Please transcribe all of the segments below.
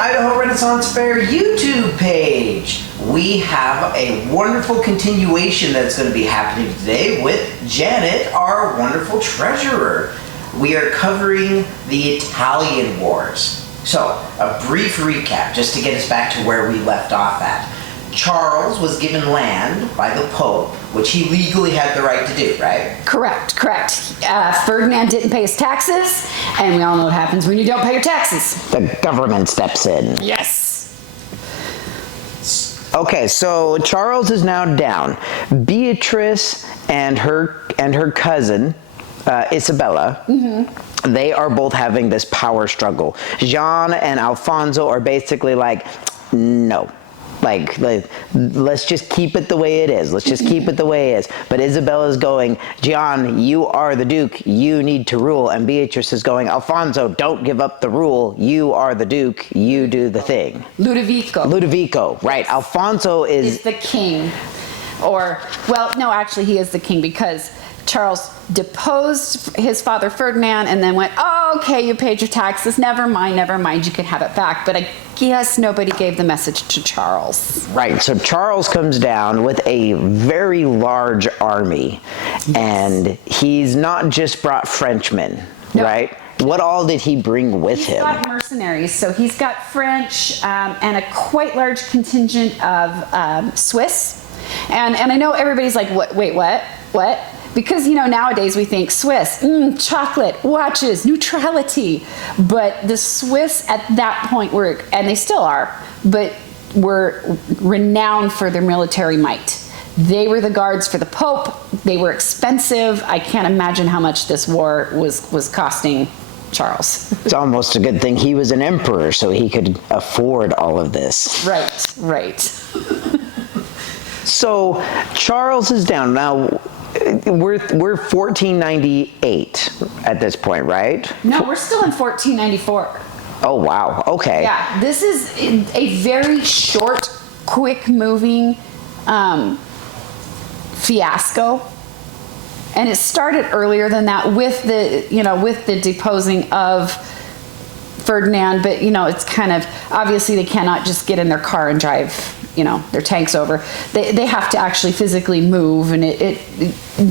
Idaho Renaissance Fair YouTube page. We have a wonderful continuation that's going to be happening today with Janet, our wonderful treasurer. We are covering the Italian Wars. So, a brief recap just to get us back to where we left off at. Charles was given land by the Pope, which he legally had the right to do, right? Correct. Ferdinand didn't pay his taxes, and we all know what happens when you don't pay your taxes. The government steps in. Yes. Okay, so Charles is now down. Beatrice and her cousin, Isabella, they are both having this power struggle. Jean and Alfonso are basically like, no. Like, let's just keep it the way it is. Let's just keep it the way it is. But Isabella's going, Gian, you are the Duke. You need to rule. And Beatrice is going, Alfonso, don't give up the rule. You are the Duke. You do the thing. Ludovico, right. Alfonso is the king. Or, well, no, actually he is the king because Charles deposed his father Ferdinand and then went, oh, okay, you paid your taxes. Never mind, you can have it back. But I guess nobody gave the message to Charles. Right, so Charles comes down with a very large army. Yes. And he's not just brought Frenchmen, right? What all did he bring with him? He's got mercenaries. So he's got French and a quite large contingent of Swiss. And I know everybody's like, wait, what? Because, nowadays we think Swiss, chocolate, watches, neutrality. But the Swiss at that point were, and they still are, but were renowned for their military might. They were the guards for the Pope. They were expensive. I can't imagine how much this war was costing Charles. It's almost a good thing he was an emperor so he could afford all of this. Right. So Charles is down. Now, we're 1498 at this point, right? No, we're still in 1494. Oh, wow. Okay. Yeah, this is a very short, quick moving fiasco. And it started earlier than that with the deposing of Ferdinand, but it's kind of obviously they cannot just get in their car and drive their tanks over. They have to actually physically move, and it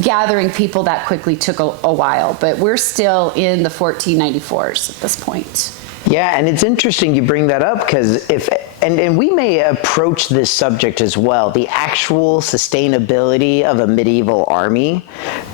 gathering people that quickly took a while, but we're still in the 1494s at this point. Yeah, and it's interesting you bring that up because and we may approach this subject as well, the actual sustainability of a medieval army,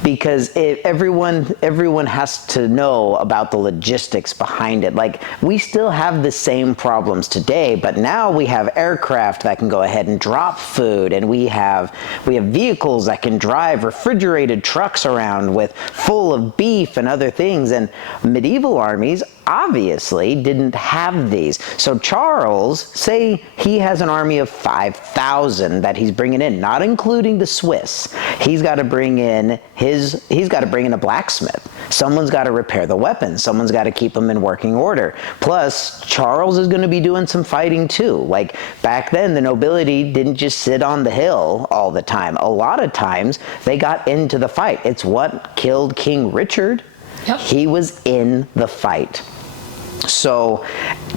because everyone has to know about the logistics behind it. Like, we still have the same problems today, but now we have aircraft that can go ahead and drop food, and we have vehicles that can drive refrigerated trucks around with full of beef and other things, and medieval armies obviously didn't have these. So Charles, say he has an army of 5,000 that he's bringing in, not including the Swiss. He's got to bring in a blacksmith. Someone's got to repair the weapons. Someone's got to keep them in working order. Plus, Charles is going to be doing some fighting too. Like, back then, the nobility didn't just sit on the hill all the time. A lot of times, they got into the fight. It's what killed King Richard. Yep. He was in the fight. So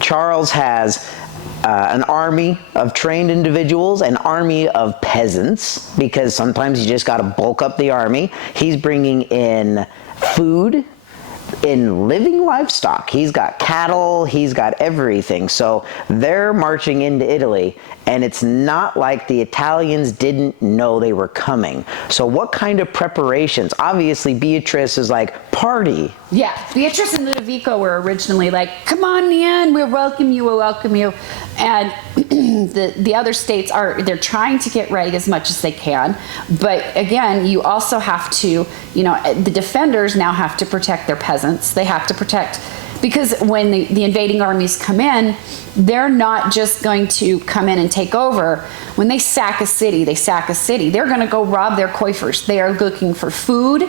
Charles has an army of trained individuals, an army of peasants, because sometimes you just got to bulk up the army. He's bringing in food, in living livestock. He's got cattle, he's got everything. So they're marching into Italy, and it's not like the Italians didn't know they were coming. So what kind of preparations? Obviously, Beatrice is like, party. Yeah, Beatrice and Ludovico were originally like, come on in, we'll welcome you. And the other states they're trying to get ready as much as they can. But again, you also have to, the defenders now have to protect their peasants. They have to protect, because when the invading armies come in, they're not just going to come in and take over. When they sack a city. They're going to go rob their coiffers. They are looking for food,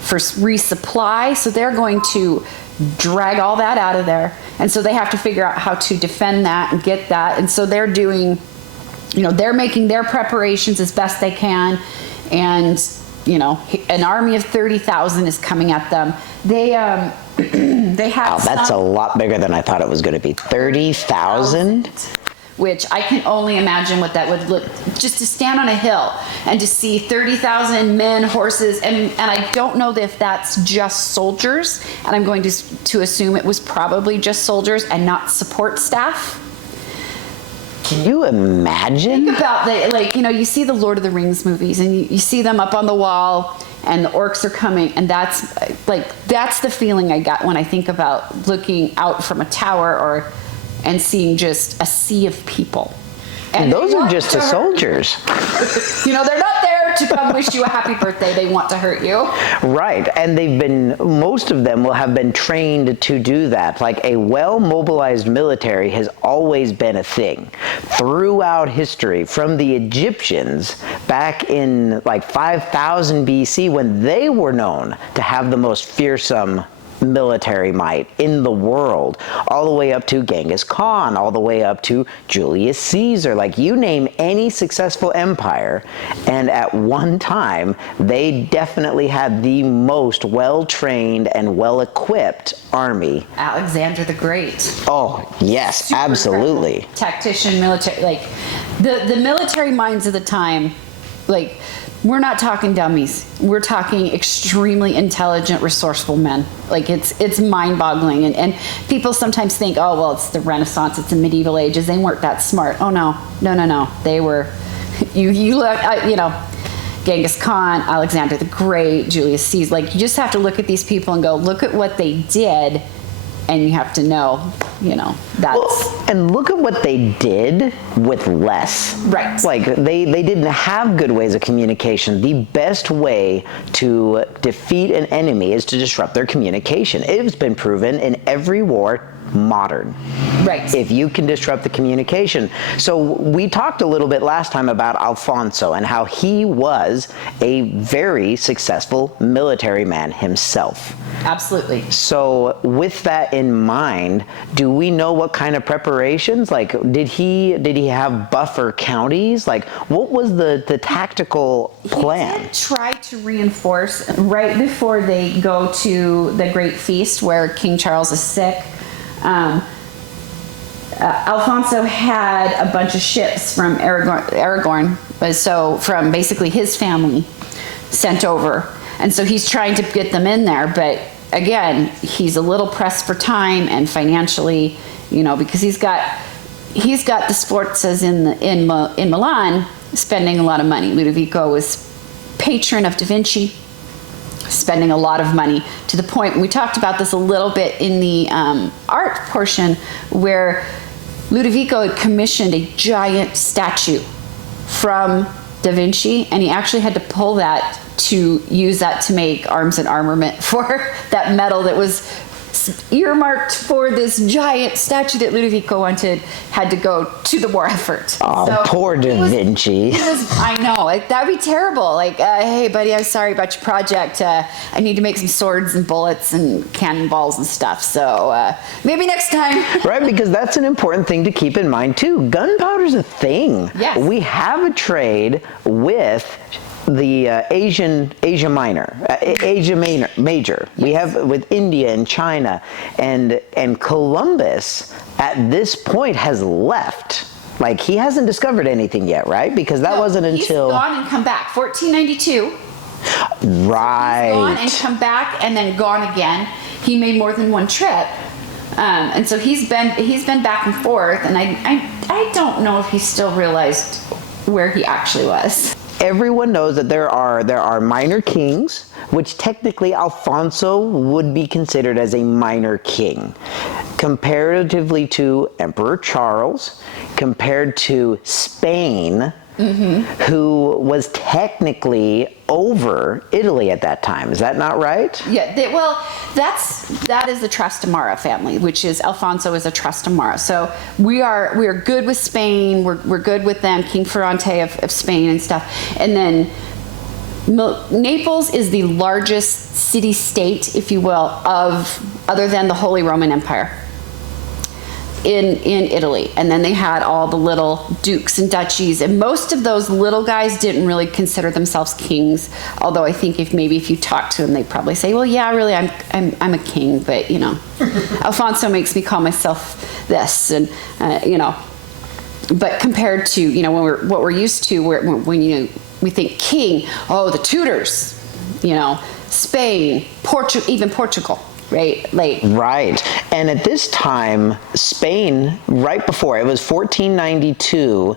for resupply. So they're going to drag all that out of there. And so they have to figure out how to defend that and get that. And so they're doing, they're making their preparations as best they can. And an army of 30,000 is coming at them. They they have. Wow, that's a lot bigger than I thought it was going to be. 30,000. Which I can only imagine what that would look, just to stand on a hill and to see 30,000 men, horses, and I don't know if that's just soldiers, and I'm going to assume it was probably just soldiers and not support staff. Can you imagine? Think about you see the Lord of the Rings movies, and you see them up on the wall, and the orcs are coming, and that's the feeling I got when I think about looking out from a tower and seeing just a sea of people. And those are just the soldiers. They're not there to come wish you a happy birthday. They want to hurt you. Right. And most of them will have been trained to do that. Like, a well-mobilized military has always been a thing throughout history, from the Egyptians back in 5000 BC, when they were known to have the most fearsome military might in the world, all the way up to Genghis Khan, all the way up to Julius Caesar. Like, you name any successful empire, and at one time they definitely had the most well-trained and well-equipped army. Alexander the Great. Oh yes, Super absolutely. incredible. Tactician, military, the military minds of the time, we're not talking dummies. We're talking extremely intelligent, resourceful men. It's mind-boggling. And people sometimes think, oh, well, it's the Renaissance, it's the medieval ages. They weren't that smart. Oh, no. They were, you look, Genghis Khan, Alexander the Great, Julius Caesar. You just have to look at these people and go, look at what they did. And you have to know, that's... And look at what they did with less. Right. They didn't have good ways of communication. The best way to defeat an enemy is to disrupt their communication. It's been proven in every war modern. Right. If you can disrupt the communication. So we talked a little bit last time about Alfonso and how he was a very successful military man himself. Absolutely. So with that in mind, do we know what kind of preparations? Did he have buffer counties? What was the tactical plan? He did try to reinforce right before they go to the Great Feast where King Charles is sick. Alfonso had a bunch of ships from Aragorn, so from basically his family, sent over. And so he's trying to get them in there, but again, he's a little pressed for time and financially, because he's got the Sforzas in Milan spending a lot of money. Ludovico was patron of Da Vinci, spending a lot of money, to the point, and we talked about this a little bit in the art portion, where Ludovico had commissioned a giant statue from Da Vinci, and he actually had to pull that to use that to make arms and armament for that metal that was earmarked for this giant statue that Ludovico had to go to the war effort. Oh, so poor Da Vinci. I know, that'd be terrible. Hey buddy, I'm sorry about your project. I need to make some swords and bullets and cannonballs and stuff. So maybe next time. Right, because that's an important thing to keep in mind too. Gunpowder's a thing. Yes. We have a trade with the Asia Major. We have with India and China, and Columbus at this point has left. He hasn't discovered anything yet, right? Because that wasn't until... He's gone and come back. 1492. Right. He's gone and come back and then gone again. He made more than one trip. And so he's been back and forth, and I don't know if he still realized where he actually was. Everyone knows that there are minor kings, which technically Alfonso would be considered as a minor king, comparatively to Emperor Charles, compared to Spain, who was technically over Italy at that time. Is that not right? Yeah, that is the Trastamara family, which is Alfonso is a Trastamara. So we are good with Spain. We're good with them. King Ferrante of Spain and stuff. And then Naples is the largest city-state, if you will, other than the Holy Roman Empire. in Italy, and then they had all the little dukes and duchies, and most of those little guys didn't really consider themselves kings. Although I think if you talk to them, they probably say, "Well, yeah, really, I'm a king," but Alfonso makes me call myself this, and But compared to what we're used to, when we think king, oh, the Tudors, Spain, even Portugal. Right, right. And at this time, Spain, right before, it was 1492,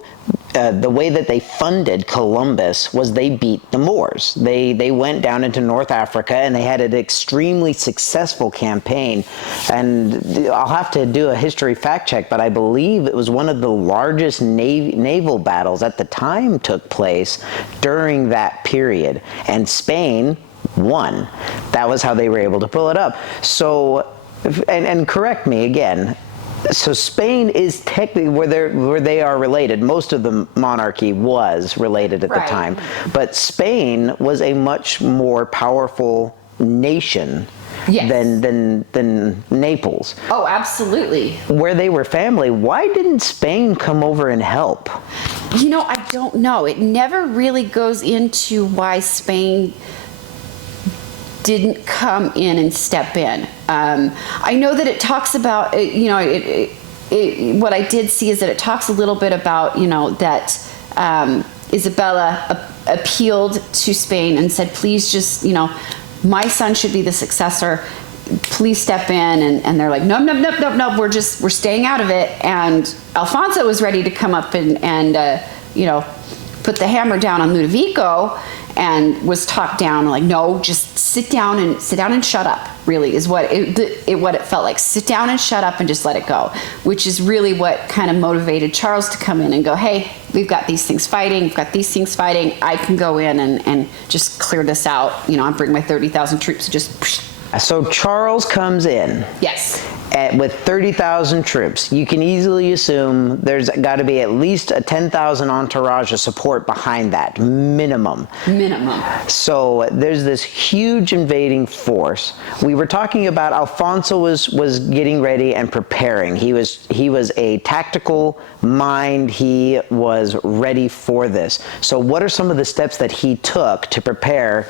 the way that they funded Columbus was they beat the Moors. They went down into North Africa, and they had an extremely successful campaign. And I'll have to do a history fact check, but I believe it was one of the largest naval battles at the time took place during that period. And Spain won. That was how they were able to pull it up. So, and correct me again. So Spain is technically where they are related. Most of the monarchy was related at the time, but Spain was a much more powerful nation. Yes. than Naples. Oh, absolutely. Where they were family, why didn't Spain come over and help? I don't know. It never really goes into why Spain didn't come in and step in. I know that it talks about, what I did see is that it talks a little bit about, that Isabella appealed to Spain and said, please just, my son should be the successor. Please step in. And they're like, no, we're staying out of it. And Alfonso was ready to come up and put the hammer down on Ludovico, and was talked down, like, no, just sit down and shut up, really, is what it felt like. Sit down and shut up and just let it go, which is really what kind of motivated Charles to come in and go, hey, we've got these things fighting, I can go in and just clear this out. I'll bring my 30,000 troops and just... So Charles comes in. Yes. With 30,000 troops. You can easily assume there's got to be at least a 10,000 entourage of support behind that, minimum. So there's this huge invading force. We were talking about Alfonso was getting ready and preparing. He was a tactical mind. He was ready for this. So what are some of the steps that he took to prepare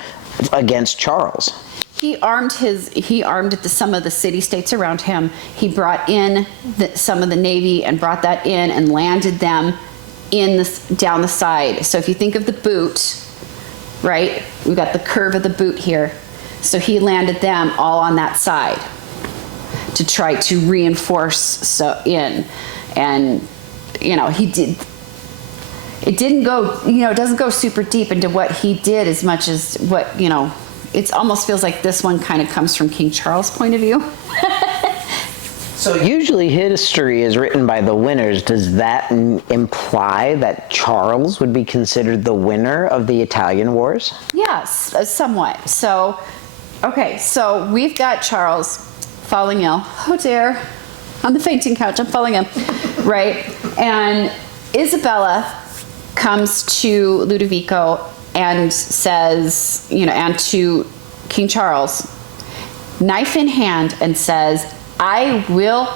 against Charles? He armed some of the city-states around him. He brought in some of the navy and brought that in and landed them down the side. So if you think of the boot, right? We've got the curve of the boot here. So he landed them all on that side to try to reinforce And he did. It didn't go. It doesn't go super deep into what he did as much as what It almost feels like this one kind of comes from King Charles' point of view. So usually history is written by the winners. Does that imply that Charles would be considered the winner of the Italian Wars? Yes, somewhat. So, okay, so we've got Charles falling ill. Oh dear, on the fainting couch, I'm falling ill, right? And Isabella comes to Ludovico and says, and to King Charles, knife in hand, and says, I will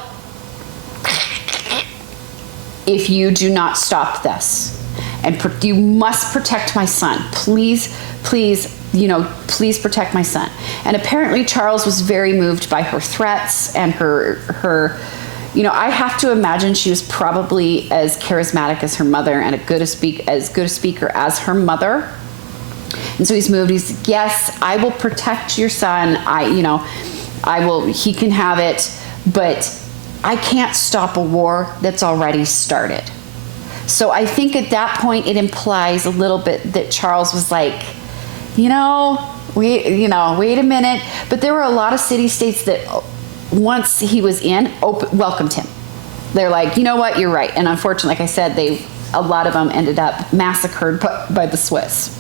if you do not stop this. And you must protect my son. Please, please protect my son. And apparently Charles was very moved by her threats and her I have to imagine she was probably as charismatic as her mother and as good a speaker as her mother. And so he's moved. He's like, yes, I will protect your son. He can have it, but I can't stop a war that's already started. So I think at that point it implies a little bit that Charles was like, wait a minute. But there were a lot of city-states that once he was in, welcomed him. They're like, you know what, you're right. And unfortunately, like I said, a lot of them ended up massacred by the Swiss.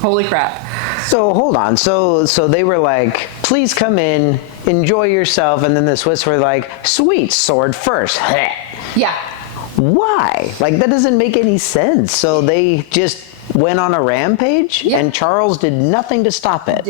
Holy crap. So hold on. So they were like, please come in, enjoy yourself. And then the Swiss were like, sweet, sword first. Yeah. Why? Like, that doesn't make any sense. So they just went on a rampage, and Charles did nothing to stop it.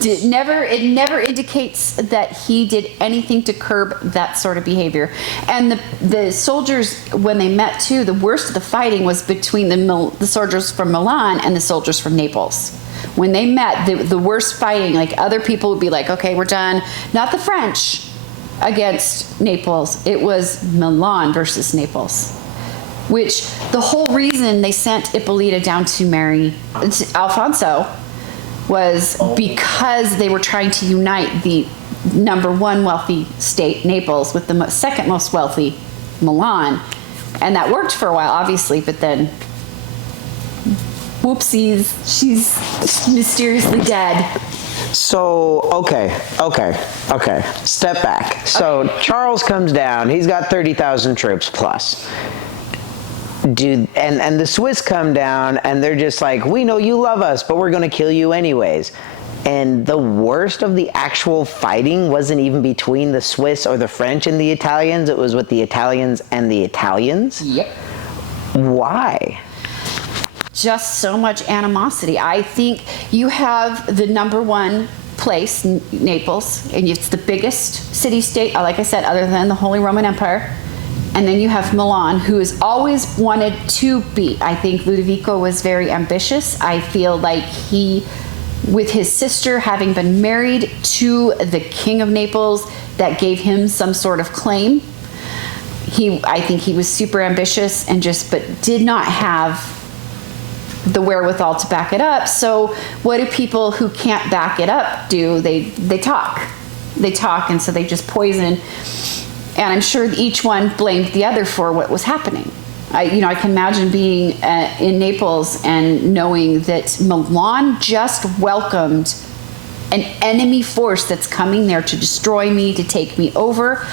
it never indicates that he did anything to curb that sort of behavior. And the soldiers, when they met too, the worst of the fighting was between the soldiers from Milan and the soldiers from Naples. When they met, the worst fighting, like other people would be like, okay, we're done. Not the French against Naples. It was Milan versus Naples. Which the whole reason they sent Ippolita down to marry Alfonso was because they were trying to unite the number one wealthy state, Naples, with the second most wealthy, Milan. And that worked for a while, obviously, but then, whoopsies, she's mysteriously dead. So, okay. Step back. So, Charles comes down. He's got 30,000 troops plus. And the Swiss come down, and they're just like, we know you love us, but we're going to kill you anyways. And the worst of the actual fighting wasn't even between the Swiss or the French and the Italians. It was with the Italians and the Italians. Yep. Why? Just so much animosity. I think you have the number one place, Naples, and it's the biggest city-state, like I said, other than the Holy Roman Empire. And then you have Milan, who has always wanted to be. I think Ludovico was very ambitious. I feel like he, with his sister having been married to the King of Naples, that gave him some sort of claim. I think he was super ambitious and but did not have the wherewithal to back it up. So what do people who can't back it up do? They talk. They talk, and so they just poison. And I'm sure each one blamed the other for what was happening. I can imagine being in Naples and knowing that Milan just welcomed an enemy force that's coming there to destroy me, to take me over.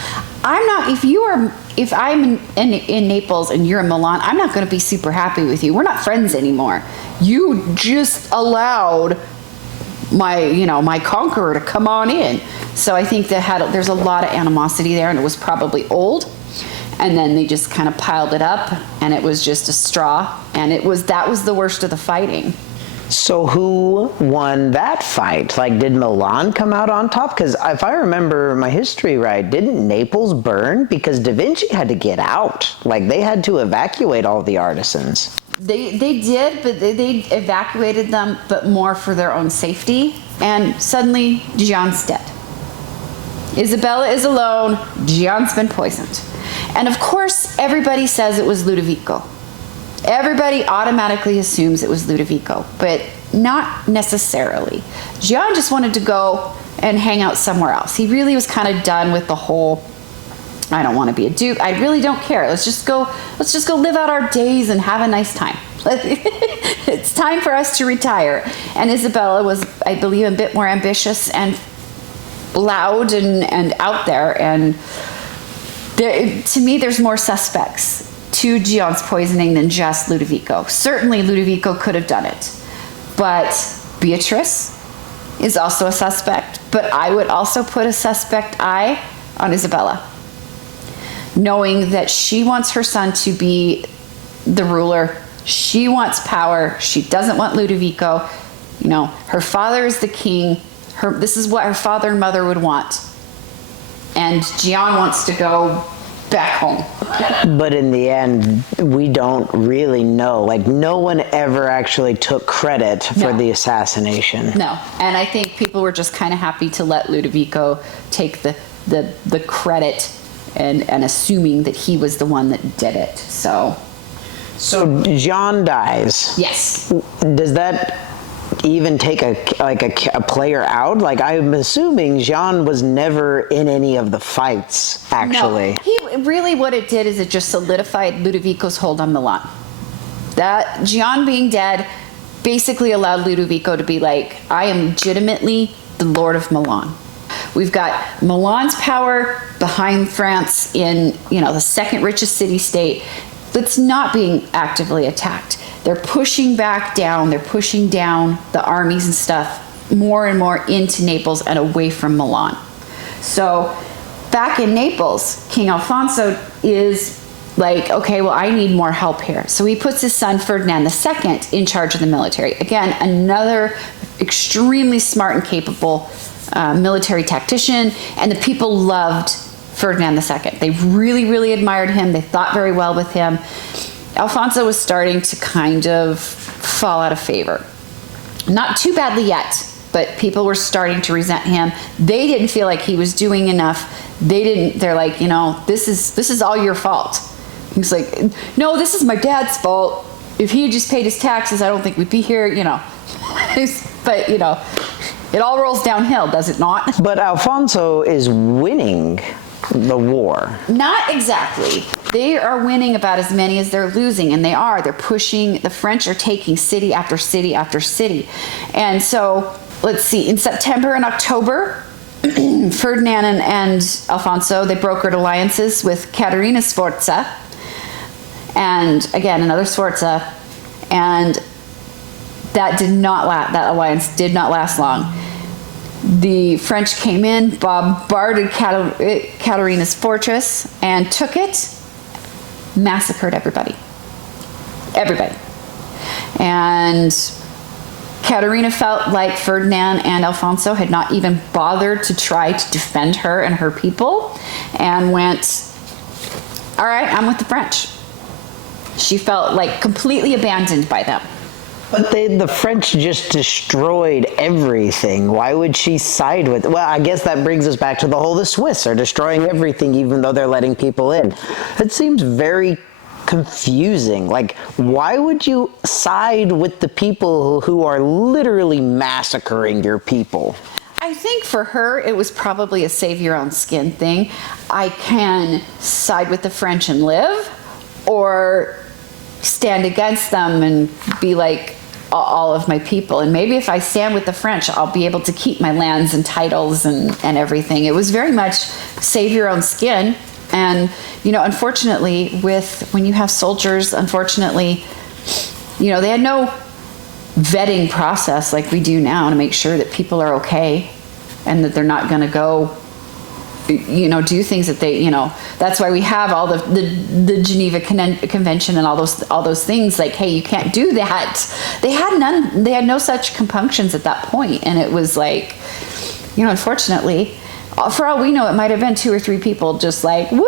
If I'm in Naples and you're in Milan, I'm not going to be super happy with you. We're not friends anymore. You just allowed my conqueror to come on in. So I think there's a lot of animosity there, and it was probably old. And then they just kind of piled it up, and it was just a straw. And that was the worst of the fighting. So who won that fight? Like, did Milan come out on top? Because if I remember my history right, didn't Naples burn? Because Da Vinci had to get out. Like, they had to evacuate all the artisans. They did, but they evacuated them, but more for their own safety. And suddenly, Gian's dead. Isabella is alone. Gian's been poisoned. And of course, everybody says it was Ludovico. Everybody automatically assumes it was Ludovico, but not necessarily. Gian just wanted to go and hang out somewhere else. He really was kind of done with the whole, I don't want to be a duke. I really don't care. Let's just go live out our days and have a nice time. It's time for us to retire. And Isabella was, I believe, a bit more ambitious and loud and out there. And to me, there's more suspects to Gian's poisoning than just Ludovico. Certainly Ludovico could have done it. But Beatrice is also a suspect. But I would also put a suspect eye on Isabella, knowing that she wants her son to be the ruler. She wants power. She doesn't want Ludovico. Her father is the king. This is what her father and mother would want. And Gian wants to go back home. But in the end, we don't really know. Like, no one ever actually took credit for the assassination. No. And I think people were just kind of happy to let Ludovico take the credit and assuming that he was the one that did it. So Gian dies. Yes. Does that even take a player out? Like, I'm assuming Gian was never in any of the fights, actually. No, really what it did is it just solidified Ludovico's hold on Milan. That Gian being dead basically allowed Ludovico to be like, I am legitimately the Lord of Milan. We've got Milan's power behind France in, the second richest city-state that's not being actively attacked. They're pushing back down. They're pushing down the armies and stuff more and more into Naples and away from Milan. So back in Naples, King Alfonso is like, okay, well, I need more help here. So he puts his son Ferdinand II in charge of the military. Again, another extremely smart and capable military tactician, and the people loved Ferdinand II. They really, really admired him. They thought very well with him. Alfonso was starting to kind of fall out of favor. Not too badly yet, but people were starting to resent him. They didn't feel like he was doing enough. They're like, this is all your fault. He's like, no, this is my dad's fault. If he had just paid his taxes, I don't think we'd be here, But, it all rolls downhill, does it not? But Alfonso is winning the war. Not exactly. They are winning about as many as they're losing, and they're pushing. The French are taking city after city after city. And so, let's see, in September and October, Ferdinand and Alfonso, they brokered alliances with Caterina Sforza, and again, another Sforza, and that alliance did not last long. The French came in, bombarded Caterina's fortress, and took it, massacred everybody. And Caterina felt like Ferdinand and Alfonso had not even bothered to try to defend her and her people, and went, all right, I'm with the French. She felt like completely abandoned by them. But the French just destroyed everything. Why would she side with? Well, I guess that brings us back to the Swiss are destroying everything, even though they're letting people in. It seems very confusing. Like, why would you side with the people who are literally massacring your people? I think for her, it was probably a save your own skin thing. I can side with the French and live, or stand against them and be like all of my people. And maybe if I stand with the French, I'll be able to keep my lands and titles and everything. It was very much save your own skin. And, unfortunately, when you have soldiers, unfortunately, they had no vetting process like we do now to make sure that people are okay and that they're not going to go do things that they, that's why we have all the Geneva Convention and all those things, like, hey, you can't do that. They had no such compunctions at that point. And it was like, unfortunately, for all we know, it might have been 2 or 3 people just like, woo,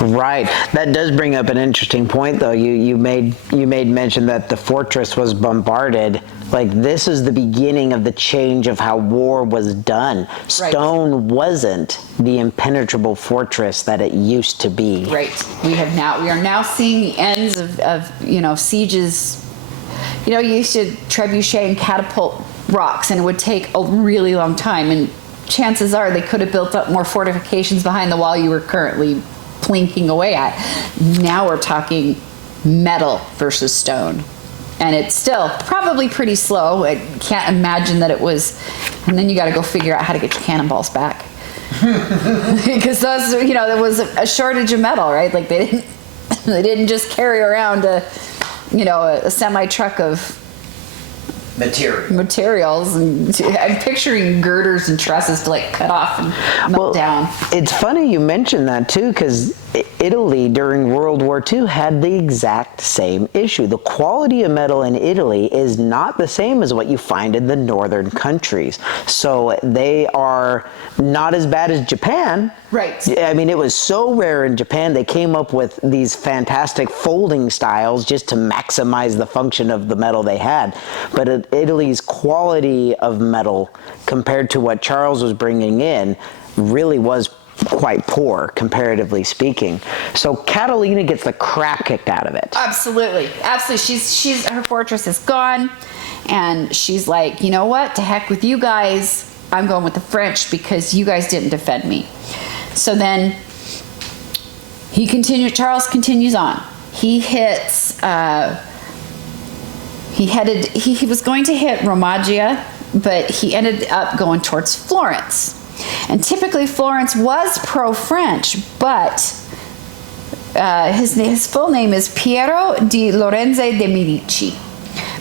Right. That does bring up an interesting point, though. You made mention that the fortress was bombarded. Like, this is the beginning of the change of how war was done. Stone wasn't the impenetrable fortress that it used to be. Right. We are now seeing the ends of sieges. You used to trebuchet and catapult rocks, and it would take a really long time. And chances are they could have built up more fortifications behind the wall you were currently plinking away at. Now we're talking metal versus stone. And it's still probably pretty slow. I can't imagine that it was. And then you got to go figure out how to get your cannonballs back. Because those, there was a shortage of metal, right? Like they didn't just carry around a semi truck of materials, and I'm picturing girders and trusses to like cut off and melt down. It's funny you mentioned that too, because Italy during World War II had the exact same issue. The quality of metal in Italy is not the same as what you find in the northern countries. So they are not as bad as Japan. Right. I mean, it was so rare in Japan, they came up with these fantastic folding styles just to maximize the function of the metal they had. But Italy's quality of metal compared to what Charles was bringing in really was quite poor, comparatively speaking. So Catalina gets the crap kicked out of it. Absolutely. She's her fortress is gone, and she's like, you know what? To heck with you guys. I'm going with the French because you guys didn't defend me. So then Charles continues on. He hits, he was going to hit Romaggia, but he ended up going towards Florence. And typically Florence was pro-French, but his full name is Piero di Lorenzo de' Medici.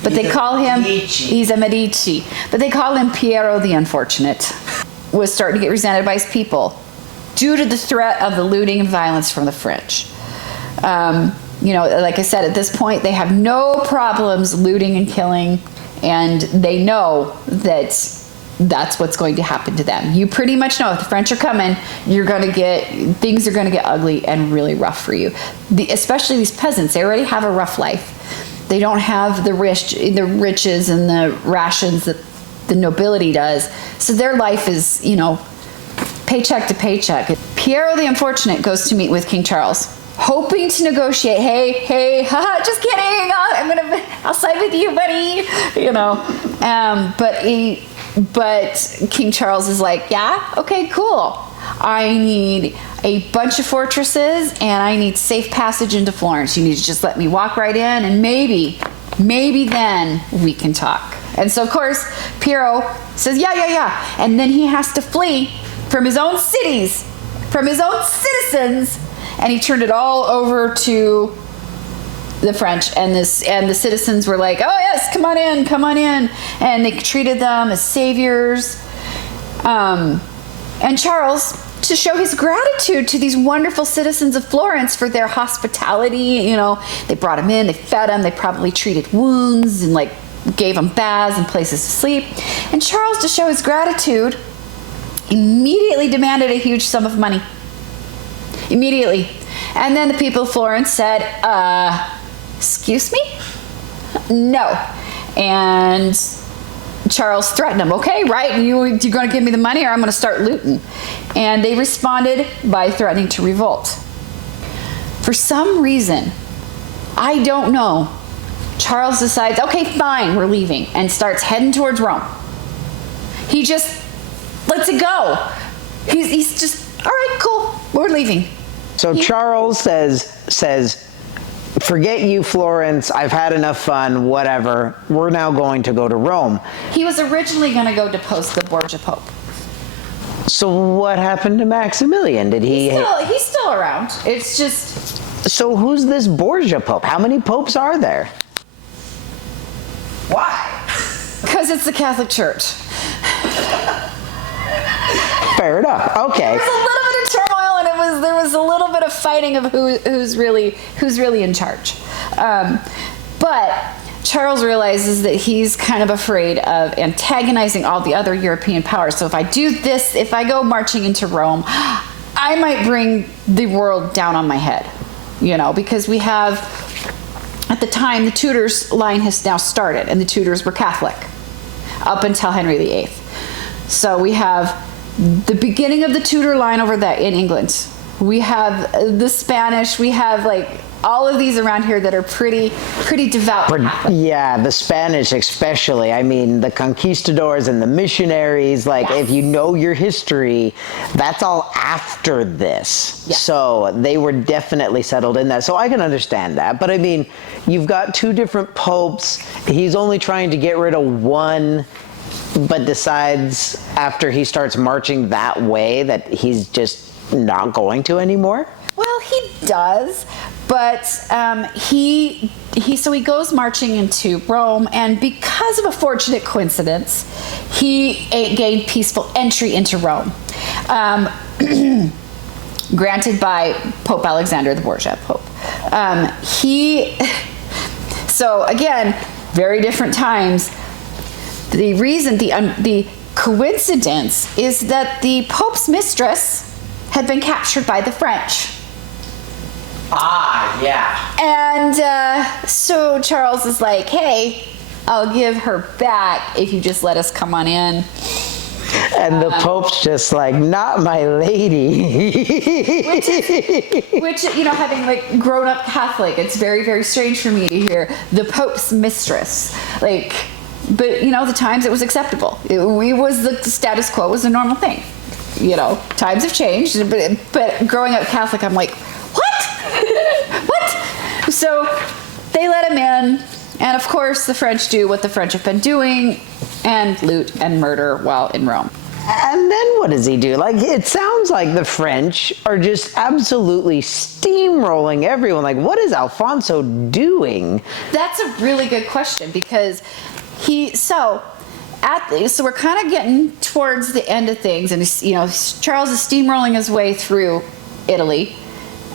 But they call him, he's a Medici, but they call him Piero the Unfortunate. Was starting to get resented by his people due to the threat of the looting and violence from the French. Like I said, at this point, they have no problems looting and killing and they know that that's what's going to happen to them. You pretty much know if the French are coming, things are going to get ugly and really rough for you. Especially these peasants, they already have a rough life. They don't have the riches and the rations that the nobility does. So their life is, paycheck to paycheck. Piero the Unfortunate goes to meet with King Charles, hoping to negotiate. Hey, haha, just kidding. I'll side with you, buddy. But King Charles is like, yeah, okay, cool. I need a bunch of fortresses and I need safe passage into Florence. You need to just let me walk right in, and maybe then we can talk. And so, of course, Piero says, yeah. And then he has to flee from his own cities, from his own citizens, and he turned it all over to the French, and the citizens were like, oh yes, come on in, and they treated them as saviors. And Charles, to show his gratitude to these wonderful citizens of Florence for their hospitality, they brought him in, they fed him, they probably treated wounds and gave him baths and places to sleep. And Charles, to show his gratitude, immediately demanded a huge sum of money. Immediately. And then the people of Florence said, excuse me? No. And Charles threatened them. Okay, right, you're going to give me the money or I'm going to start looting. And they responded by threatening to revolt. For some reason, I don't know, Charles decides, okay, fine, we're leaving, and starts heading towards Rome. He just lets it go. He's just, all right, cool, we're leaving. So Charles says, forget you, Florence. I've had enough fun, whatever. We're now going to go to Rome. He was originally going to go depose the Borgia Pope. So what happened to Maximilian? Did he... He's still around. It's just... So who's this Borgia Pope? How many popes are there? Why? Because it's the Catholic Church. Fair enough. Okay. There was a little bit of turmoil, and there was a little bit of fighting of who's really in charge. But Charles realizes that he's kind of afraid of antagonizing all the other European powers. So if I go marching into Rome, I might bring the world down on my head, because we have, at the time, the Tudors line has now started, and the Tudors were Catholic up until Henry VIII. So we have the beginning of the Tudor line over there in England. We have the Spanish. We have all of these around here that are pretty devout Catholic. Yeah, the Spanish especially. I mean, the conquistadors and the missionaries, Yes. If you know your history, that's all after this. Yes. So they were definitely settled in that. So I can understand that. But I mean, you've got two different popes. He's only trying to get rid of one, but decides after he starts marching that way that he's just not going to anymore? Well, he does, but he goes marching into Rome, and because of a fortunate coincidence, he gained peaceful entry into Rome, granted by Pope Alexander the Borgia Pope. So again, very different times. The reason, the coincidence is that the Pope's mistress had been captured by the French. Ah, yeah. And so Charles is like, hey, I'll give her back if you just let us come on in. And the Pope's just like, not my lady. which having grown up Catholic, it's very, very strange for me to hear the Pope's mistress. But the times it was acceptable. It was the status quo, was a normal thing. Times have changed, but growing up Catholic, I'm like, what? What? So they let him in, and of course the French do what the French have been doing, and loot and murder while in Rome. And then what does he do? It sounds like the French are just absolutely steamrolling everyone. What is Alfonso doing? That's a really good question, because so we're kind of getting towards the end of things, and Charles is steamrolling his way through Italy.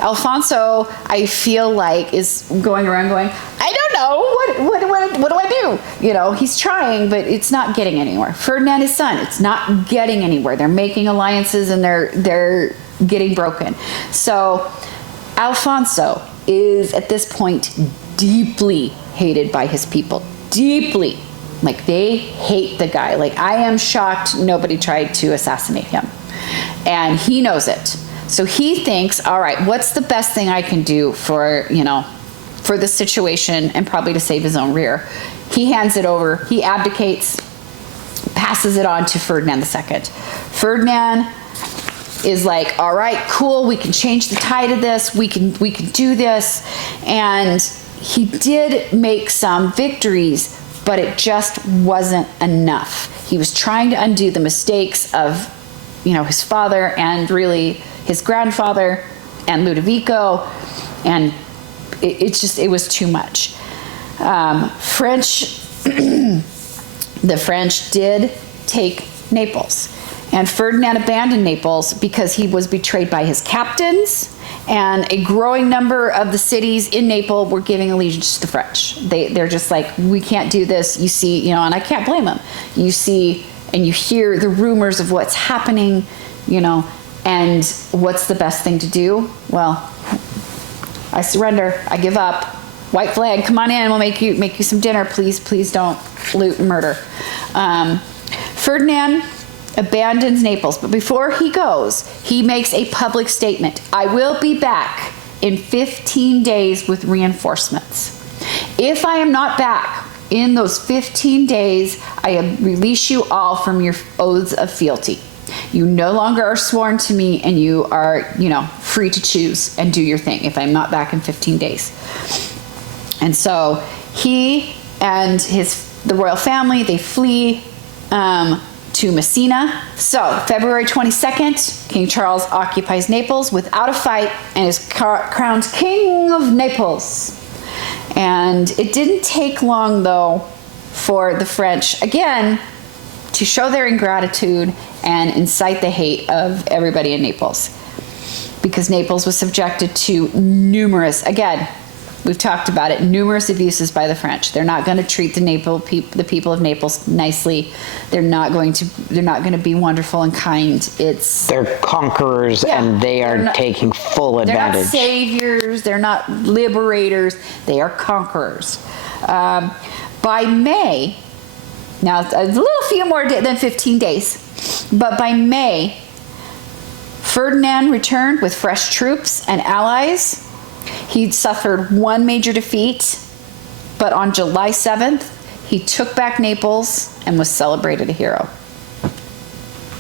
Alfonso, I feel like, is going around going, I don't know what do I do? You know, he's trying, but it's not getting anywhere. Ferdinand, his son, it's not getting anywhere. They're making alliances and they're getting broken. So Alfonso is at this point deeply hated by his people. Deeply. Like, they hate the guy. Like, I am shocked nobody tried to assassinate him. And he knows it. So he thinks, all right, what's the best thing I can do for, you know, for the situation and probably to save his own rear? He hands it over. He abdicates, passes it on to Ferdinand II. Ferdinand is like, all right, cool, we can change the tide of this. We can do this. And he did make some victories, but it just wasn't enough. He was trying to undo the mistakes of, you know, his father and really his grandfather and Ludovico, and it was too much. The French did take Naples, and Ferdinand abandoned Naples because he was betrayed by his captains, and a growing number of the cities in Naples were giving allegiance to the French. They're just like, we can't do this. You see, you know, and I can't blame them. You see and you hear the rumors of what's happening, you know, and what's the best thing to do? Well, I surrender. I give up. White flag, come on in. We'll make you some dinner. Please don't loot and murder. Ferdinand abandons Naples, but before he goes, he makes a public statement. I will be back in 15 days with reinforcements. If I am not back in those 15 days, I release you all from your oaths of fealty. You no longer are sworn to me, and you are, you know, free to choose and do your thing if I'm not back in 15 days. And so he and the royal family, they flee to Messina. So February 22nd, King Charles occupies Naples without a fight and is crowned King of Naples. And it didn't take long, though, for the French, again, to show their ingratitude and incite the hate of everybody in Naples. Because Naples was subjected to numerous, again, we've talked about it, numerous abuses by the French. They're not going to treat the people of Naples nicely. They're not going to be wonderful and kind. They're conquerors, and they are taking full advantage. They're not saviors. They're not liberators. They are conquerors. By May, now it's a little few more than 15 days, but by May, Ferdinand returned with fresh troops and allies. He'd suffered one major defeat, but on July 7th, he took back Naples and was celebrated a hero.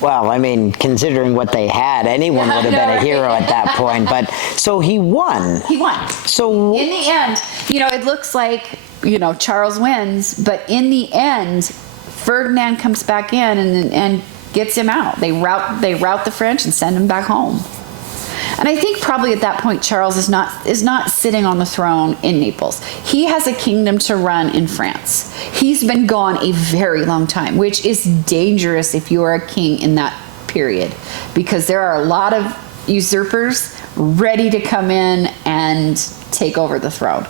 Well, I mean, considering what they had, anyone would have been a hero at that point. But so he won. He won. So in the end, you know, it looks like, you know, Charles wins, but in the end, Ferdinand comes back in and gets him out. They rout the French and send him back home. And I think probably at that point, Charles is not sitting on the throne in Naples. He has a kingdom to run in France. He's been gone a very long time, which is dangerous if you are a king in that period, because there are a lot of usurpers ready to come in and take over the throne.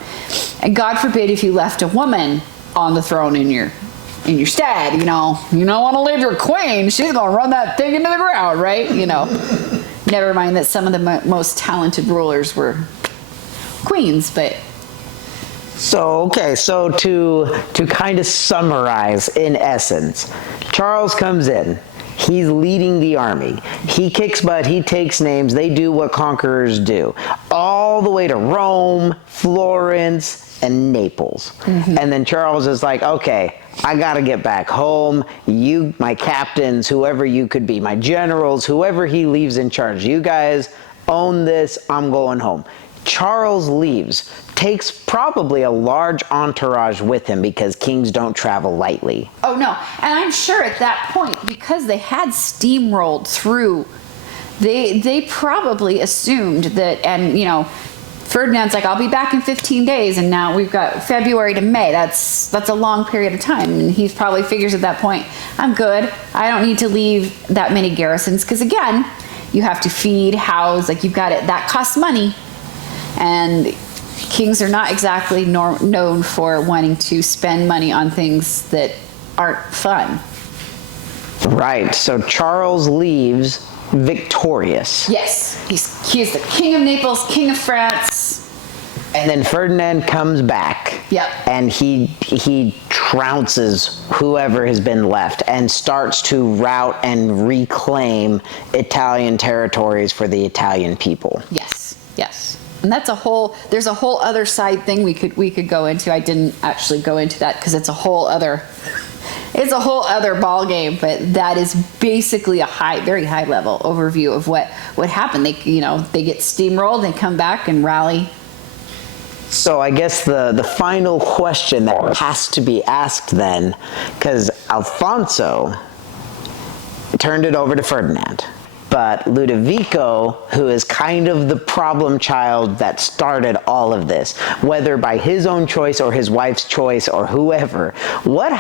And God forbid if you left a woman on the throne in your stead, you don't want to leave your queen. She's going to run that thing into the ground, right? You know. Never mind that some of the most talented rulers were queens, but... So to kind of summarize, in essence, Charles comes in. He's leading the army. He kicks butt. He takes names. They do what conquerors do. All the way to Rome, Florence, and Naples. Mm-hmm. And then Charles is like, okay, I got to get back home. You, my captains, whoever you could be, my generals, whoever he leaves in charge, you guys own this. I'm going home. Charles leaves, takes probably a large entourage with him because kings don't travel lightly. Oh, no. And I'm sure at that point, because they had steamrolled through, they probably assumed that, and, you know, Ferdinand's like, I'll be back in 15 days, and now we've got February to May. That's a long period of time, and he probably figures at that point, I'm good. I don't need to leave that many garrisons, because again, you have to feed, house, like you've got it. That costs money, and kings are not exactly known for wanting to spend money on things that aren't fun. Right. So Charles leaves victorious. Yes, he's the king of Naples, king of France. And then Ferdinand comes back. Yep. And he trounces whoever has been left and starts to rout and reclaim Italian territories for the Italian people. Yes, yes. And there's a whole other side thing we could go into. I didn't actually go into that because it's a whole other ball game, but that is basically a very high level overview of what happened. They get steamrolled and come back and rally. So I guess the final question that has to be asked then, because Alfonso turned it over to Ferdinand, but Ludovico, who is kind of the problem child that started all of this, whether by his own choice or his wife's choice or whoever, what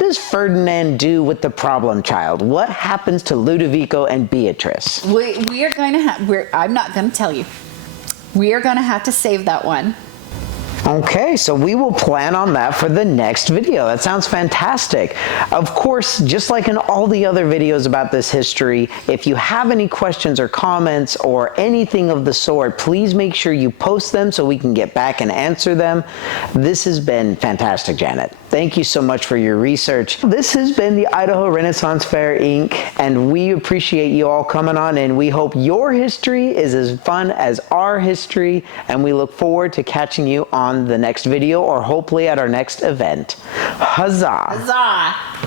does Ferdinand do with the problem child? What happens to Ludovico and Beatrice? We are going to I'm not going to tell you. We are going to have to save that one. Okay, so we will plan on that for the next video. That sounds fantastic. Of course, just like in all the other videos about this history, if you have any questions or comments or anything of the sort, please make sure you post them so we can get back and answer them. This has been fantastic, Janet. Thank you so much for your research. This has been the Idaho Renaissance Fair, Inc., and we appreciate you all coming on, and we hope your history is as fun as our history, and we look forward to catching you on the next video or hopefully at our next event. Huzzah! Huzzah!